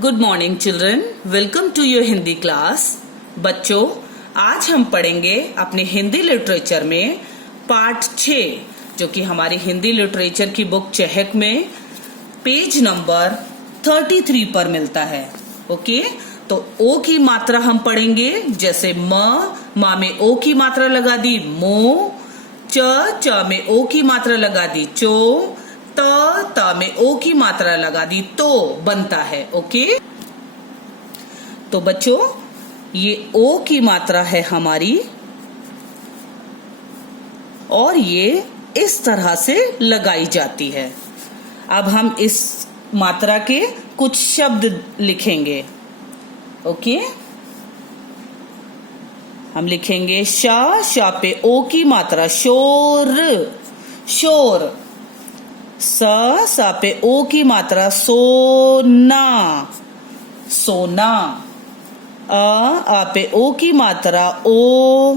Good morning children, welcome to your Hindi class. बच्चों, आज हम पढ़ेंगे अपने हिंदी लिटरेचर में पार्ट 6 जो कि हमारी हिंदी लिटरेचर की बुक चहक में पेज नंबर 33 पर मिलता है। ओके, तो ओ की मात्रा हम पढ़ेंगे। जैसे माँ में ओ की मात्रा लगा दी मो, च में ओ की मात्रा लगा दी चो, त में ओ की मात्रा लगा दी तो बनता है। ओके, तो बच्चों ये ओ की मात्रा है हमारी और ये इस तरह से लगाई जाती है। अब हम इस मात्रा के कुछ शब्द लिखेंगे। ओके, हम लिखेंगे शा पे ओ की मात्रा शोर, शोर। सा पे ओ की मात्रा सोना, सोना। आ पे ओ की मात्रा ओ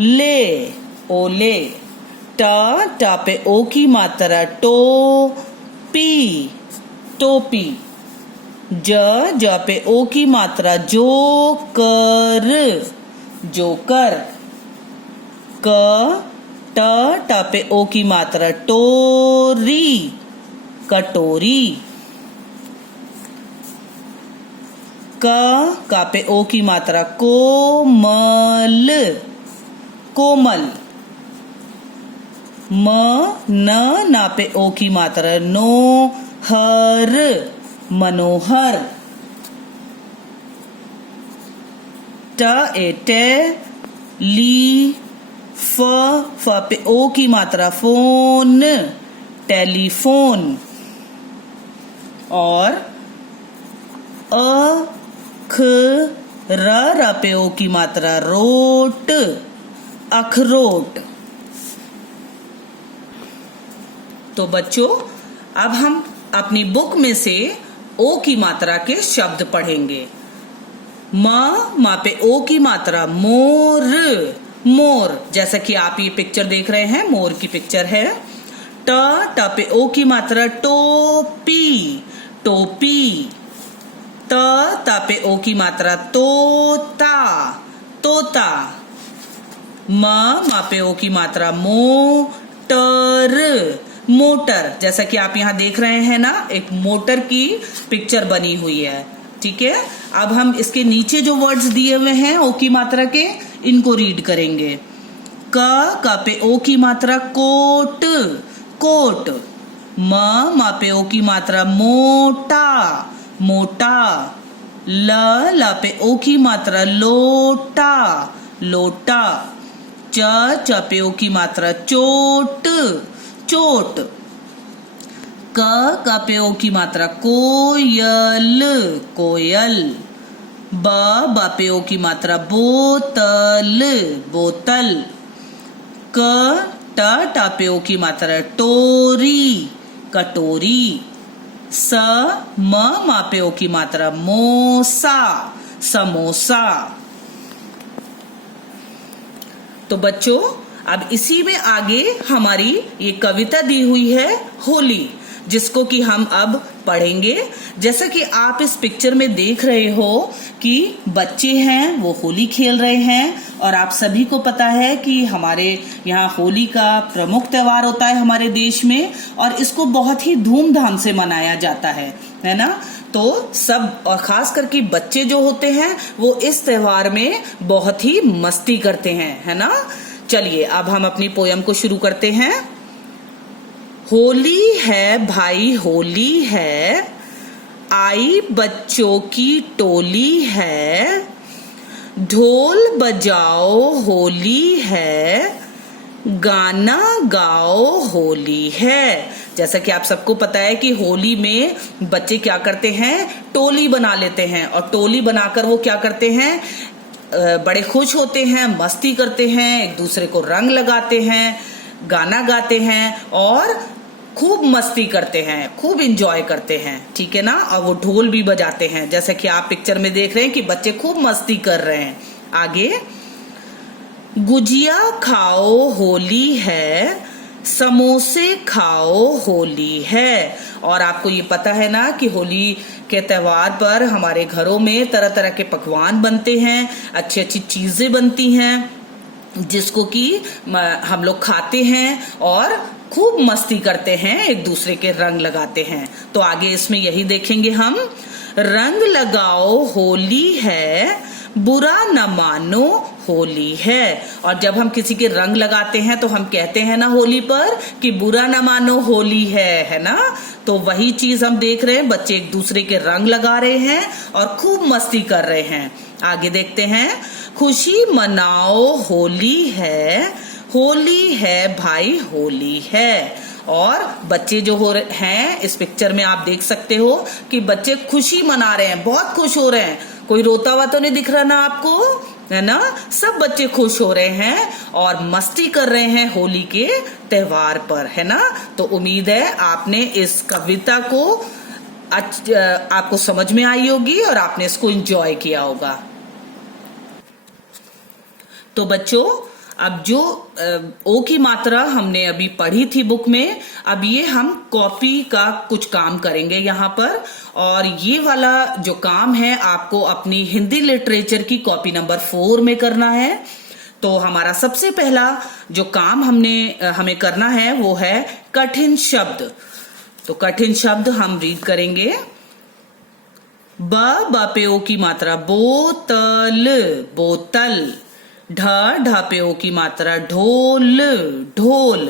ले, ओले। टा पे ओ की मात्रा टो पी, टोपी। ज पे ओ की मात्रा जोकर, जोकर। ट पे ओ की मात्रा टोरी, कटोरी। का पे ओ की मात्रा कोमल, कोमल। ना पे ओ की मात्रा नोहर, मनोहर। टे ली फ पे ओ की मात्रा फोन, टेलीफोन। और र पे ओ की मात्रा रोट, अखरोट। तो बच्चों, अब हम अपनी बुक में से ओ की मात्रा के शब्द पढ़ेंगे। माँ पे ओ की मात्रा मोर, मोर। जैसा कि आप ये पिक्चर देख रहे हैं, मोर की पिक्चर है। ट पे ओ की मात्रा टोपी, टोपी। त पे ओ की मात्रा तोता, तोता। माँ पे ओ की मात्रा मोटर, मोटर। जैसा कि आप यहाँ देख रहे हैं ना, एक मोटर की पिक्चर बनी हुई है। ठीक है, अब हम इसके नीचे जो वर्ड्स दिए हुए हैं ओ की मात्रा के, इनको रीड करेंगे। का पे ओ की मात्रा कोट, कोट। माँ पे ओ की मात्रा मोटा, मोटा। ल पे ओ की मात्रा लोटा, लोटा। च पे ओ की मात्रा चोट, चोट। का पे ओ की मात्रा कोयल, कोयल। बा पे ओ की मात्रा बोतल, बोतल। टा पे ओ की मात्रा टोरी, कटोरी। मा पे ओ की मात्रा मोसा, समोसा। तो बच्चों, अब इसी में आगे हमारी ये कविता दी हुई है होली, जिसको कि हम अब पढ़ेंगे। जैसा कि आप इस पिक्चर में देख रहे हो कि बच्चे हैं वो होली खेल रहे हैं, और आप सभी को पता है कि हमारे यहाँ होली का प्रमुख त्योहार होता है हमारे देश में, और इसको बहुत ही धूमधाम से मनाया जाता है ना। तो सब, और खास करके बच्चे जो होते हैं वो इस त्योहार में बहुत ही मस्ती करते हैं, है ना। चलिए अब हम अपनी पोयम को शुरू करते हैं। होली है भाई, होली है, आई बच्चों की टोली है, ढोल बजाओ होली है, गाना गाओ होली है। जैसा कि आप सबको पता है कि होली में बच्चे क्या करते हैं, टोली बना लेते हैं, और टोली बनाकर वो क्या करते हैं, बड़े खुश होते हैं, मस्ती करते हैं, एक दूसरे को रंग लगाते हैं, गाना गाते हैं और खूब मस्ती करते हैं, खूब इंजॉय करते हैं। ठीक है ना, और वो ढोल भी बजाते हैं, जैसे कि आप पिक्चर में देख रहे हैं कि बच्चे खूब मस्ती कर रहे हैं। आगे, गुजिया खाओ होली है, समोसे खाओ होली है। और आपको ये पता है ना कि होली के त्योहार पर हमारे घरों में तरह तरह के पकवान बनते हैं, अच्छी अच्छी चीजें बनती हैं, जिसको कि हम लोग खाते हैं और खूब मस्ती करते हैं, एक दूसरे के रंग लगाते हैं। तो आगे इसमें यही देखेंगे हम। रंग लगाओ होली है, बुरा न मानो होली है। और जब हम किसी के रंग लगाते हैं तो हम कहते हैं ना होली पर कि बुरा न मानो होली है ना। तो वही चीज हम देख रहे हैं, बच्चे एक दूसरे के रंग लगा रहे हैं और खूब मस्ती कर रहे हैं। आगे देखते हैं। खुशी मनाओ होली है भाई होली है। और बच्चे जो हो रहे हैं इस पिक्चर में आप देख सकते हो कि बच्चे खुशी मना रहे हैं, बहुत खुश हो रहे हैं। कोई रोता हुआ तो नहीं दिख रहा ना आपको, है ना। सब बच्चे खुश हो रहे हैं और मस्ती कर रहे हैं होली के त्योहार पर, है ना। तो उम्मीद है आपने इस कविता को आपको समझ में आई होगी और आपने इसको एंजॉय किया होगा। तो बच्चों, अब जो ओ की मात्रा हमने अभी पढ़ी थी बुक में, अब ये हम कॉपी का कुछ काम करेंगे यहाँ पर। और ये वाला जो काम है आपको अपनी हिंदी लिटरेचर की कॉपी नंबर 4 में करना है। तो हमारा सबसे पहला जो काम हमें करना है वो है कठिन शब्द। तो कठिन शब्द हम रीड करेंगे। ब पे ओ की मात्रा बोतल, बोतल। ढ पे ओ की मात्रा ढोल, ढोल।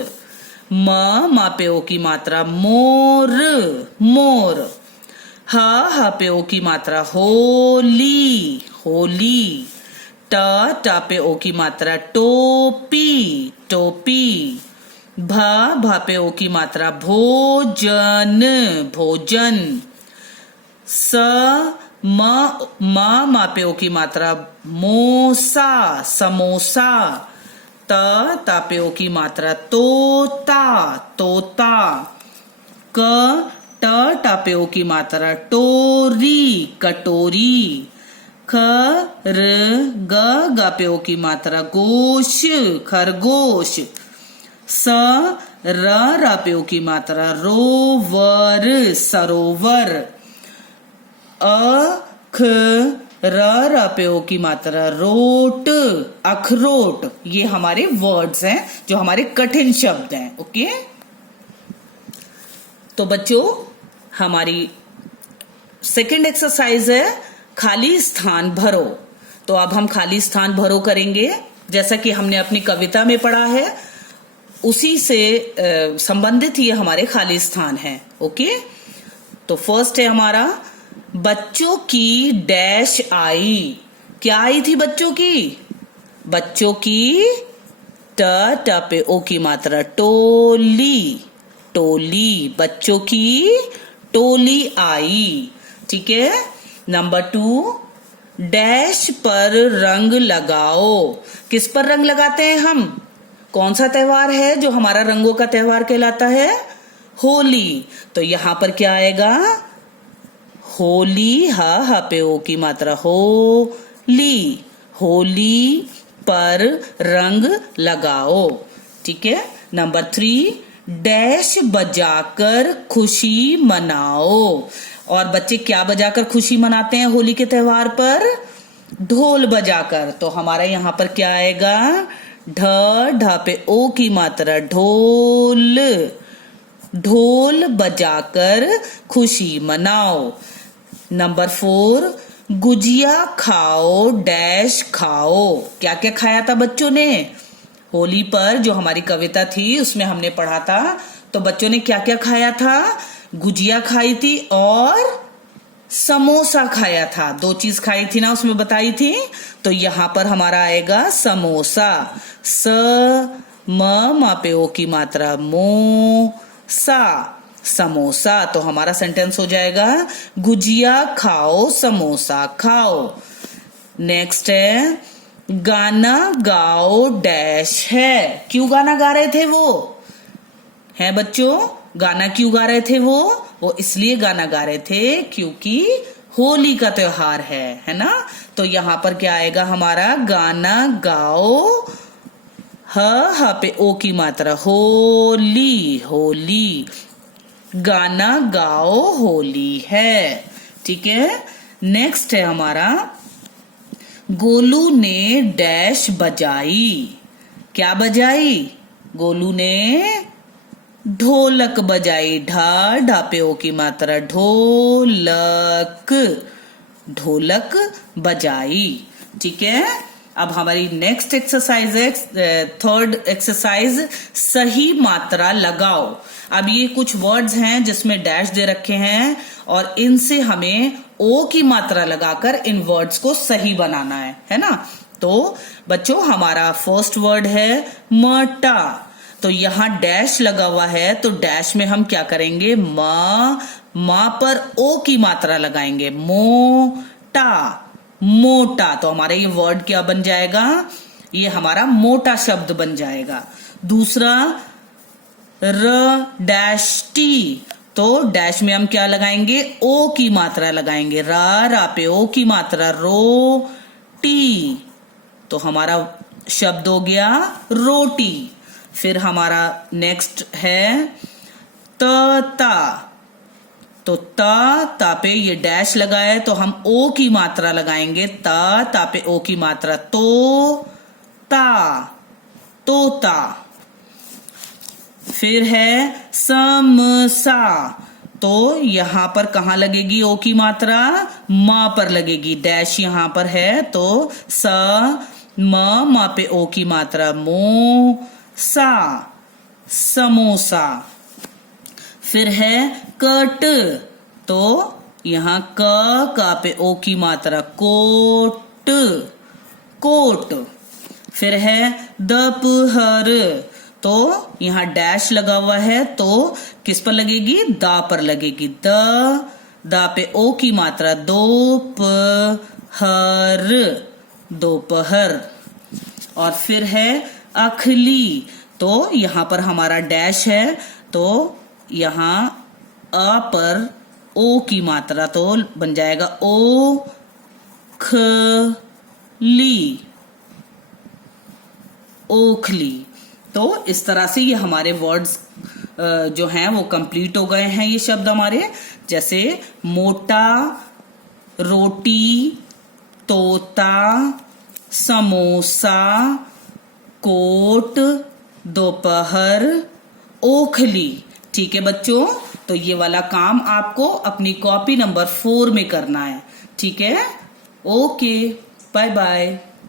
म पे ओ की मात्रा मोर, मोर। ह पे ओ की मात्रा होली, होली। ट पे ओ की मात्रा टोपी, टोपी। भ पे ओ की मात्रा भोजन, भोजन। स म पे ओ की मात्रा मोसा, समोसा। त पे ओ की मात्रा तोता, तोता। क ट पे ओ की मात्रा टोरी, कटोरी। ख ग पे ओ की मात्रा गोश, खरगोश। स र पे ओ की मात्रा रोवर, सरोवर। ख र पे ओ की मात्रा रोट, अखरोट। ये हमारे वर्ड्स हैं जो हमारे कठिन शब्द हैं। ओके। तो बच्चों, हमारी सेकंड एक्सरसाइज है खाली स्थान भरो। तो अब हम खाली स्थान भरो करेंगे, जैसा कि हमने अपनी कविता में पढ़ा है उसी से संबंधित ये हमारे खाली स्थान है। ओके। तो फर्स्ट है हमारा बच्चों की डैश आई। क्या आई थी बच्चों की? बच्चों की ट पे ओ की मात्रा टोली, टोली। बच्चों की टोली आई। ठीक है। नंबर 2, डैश पर रंग लगाओ। किस पर रंग लगाते हैं हम? कौन सा त्योहार है जो हमारा रंगों का त्योहार कहलाता है? होली। तो यहां पर क्या आएगा? होली। ह पे ओ की मात्रा होली, होली पर रंग लगाओ। ठीक है। नंबर 3, डैश बजाकर खुशी मनाओ। और बच्चे क्या बजाकर खुशी मनाते हैं होली के त्योहार पर? ढोल बजाकर। तो हमारा यहां पर क्या आएगा? ढ पे ओ की मात्रा ढोल, ढोल बजाकर खुशी मनाओ। नंबर 4, गुजिया खाओ डैश खाओ। क्या क्या खाया था बच्चों ने होली पर? जो हमारी कविता थी उसमें हमने पढ़ा था। तो बच्चों ने क्या क्या खाया था? गुजिया खाई थी और समोसा खाया था। 2 चीज खाई थी ना, उसमें बताई थी। तो यहां पर हमारा आएगा समोसा। स म पे ओ की मात्रा मो सा, समोसा। तो हमारा सेंटेंस हो जाएगा गुजिया खाओ समोसा खाओ। नेक्स्ट है गाना गाओ डैश है। क्यों गाना गा रहे थे वो? हैं बच्चों, गाना क्यों गा रहे थे वो इसलिए गाना गा रहे थे क्योंकि होली का त्योहार है ना। तो यहां पर क्या आएगा हमारा? गाना गाओ ह पे ओ की मात्रा, होली होली। गाना गाओ होली है। ठीक है। नेक्स्ट है हमारा, गोलू ने डैश बजाई। क्या बजाई? गोलू ने ढोलक बजाई। ढा पे ओ की मात्रा, ढोलक, ढोलक बजाई। ठीक है। अब हमारी नेक्स्ट एक्सरसाइज है, थर्ड एक्सरसाइज, सही मात्रा लगाओ। अब ये कुछ वर्ड्स हैं जिसमें डैश दे रखे हैं और इनसे हमें ओ की मात्रा लगाकर इन वर्ड्स को सही बनाना है ना। तो बच्चों, हमारा फर्स्ट वर्ड है मटा। तो यहाँ डैश लगा हुआ है, तो डैश में हम क्या करेंगे? माँ पर ओ की मात्रा लगाएंगे, मोटा, मोटा। तो हमारा ये वर्ड क्या बन जाएगा? ये हमारा मोटा शब्द बन जाएगा। दूसरा, र डैश टी। तो डैश में हम क्या लगाएंगे? ओ की मात्रा लगाएंगे, रा पे ओ की मात्रा, रो टी। तो हमारा शब्द हो गया रोटी। फिर हमारा नेक्स्ट है ता। तो ता पे ये डैश लगा है, तो हम ओ की मात्रा लगाएंगे, ता पे ओ की मात्रा, तोता। फिर है समसा। तो यहां पर कहां लगेगी ओ की मात्रा? मां पर लगेगी। डैश यहां पर है, तो मां पे ओ की मात्रा, समोसा। फिर है कट। तो यहां का पे ओ की मात्रा, कोट। फिर है दोपहर। तो यहां डैश लगा हुआ है, तो किस पर लगेगी? दा पर लगेगी, दा पे ओ की मात्रा, दोपहर। और फिर है अखली। तो यहां पर हमारा डैश है, तो यहां अ पर ओ की मात्रा, तो बन जाएगा ओखली। तो इस तरह से ये हमारे वर्ड्स जो हैं वो कंप्लीट हो गए हैं। ये शब्द हमारे, जैसे मोटा, रोटी, तोता, समोसा, कोट, दोपहर, ओखली। ठीक है बच्चों, तो ये वाला काम आपको अपनी कॉपी नंबर 4 में करना है। ठीक है। Okay, bye bye.